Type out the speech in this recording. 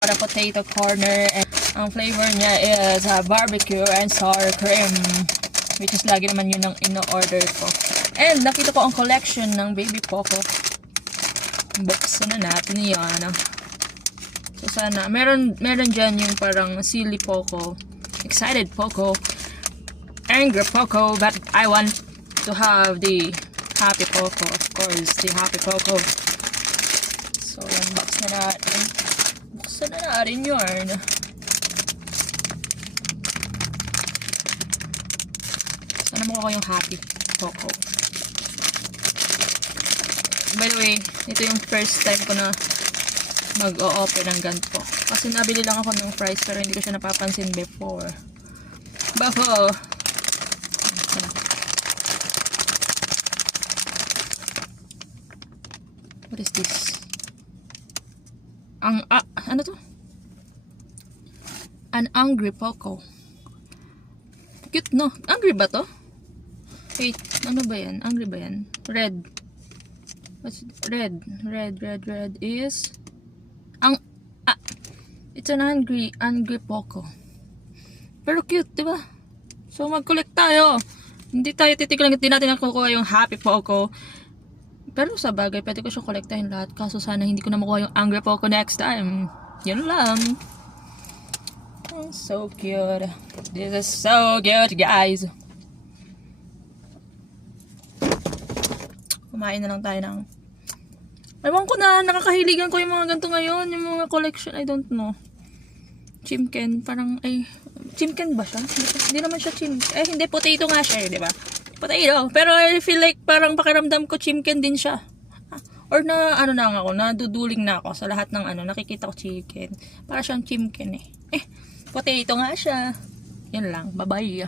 para potato corner, and ang flavor niya is barbecue and sour cream, which is lagi naman yun ang ino-order ko. And nakita ko ang collection ng Baby Poco. Buksan na natin yan. So sana meron dyan yung parang silly Poco, excited Poco, angry Poco, but I want to have the happy Poco, of course, the happy Poco. So unbox na natin. Buksan na natin yun. Sana mukha yung happy Poco. By the way, ito yung first time ko na mag-o-open ng ganito. Kasi nabili lang ako ng fries pero hindi ko siya napapansin before. What is this? Ano to? An angry Poco. Cute, no? Angry ba to? Wait, ano ba yan? Angry ba yan? Red. What's red? Red is it's an angry Poco. Pero cute, di ba? So mag-collect tayo. Hindi tayo titiglan, hindi natin nakukuha yung happy Poco. Pero sa bagay, pwede ko siya kolektahin lahat. Kaso sana hindi ko na makuha yung angry Poco next time. Yun lang. Oh, so cute. This is so cute, guys. Kumain na lang tayo ng... Ewan ko na, nakakahiligan ko yung mga ganito ngayon. Yung mga collection, I don't know. Chimken, parang, chimken ba siya? Hindi naman siya chimken. Hindi, potato nga siya, di ba? Potato. Pero I feel like parang pakiramdam ko chimken din siya. Or na, naduduling na ako sa lahat ng nakikita ko chicken. Para siyang chimken eh. Potato nga siya. Yan lang, bye-bye.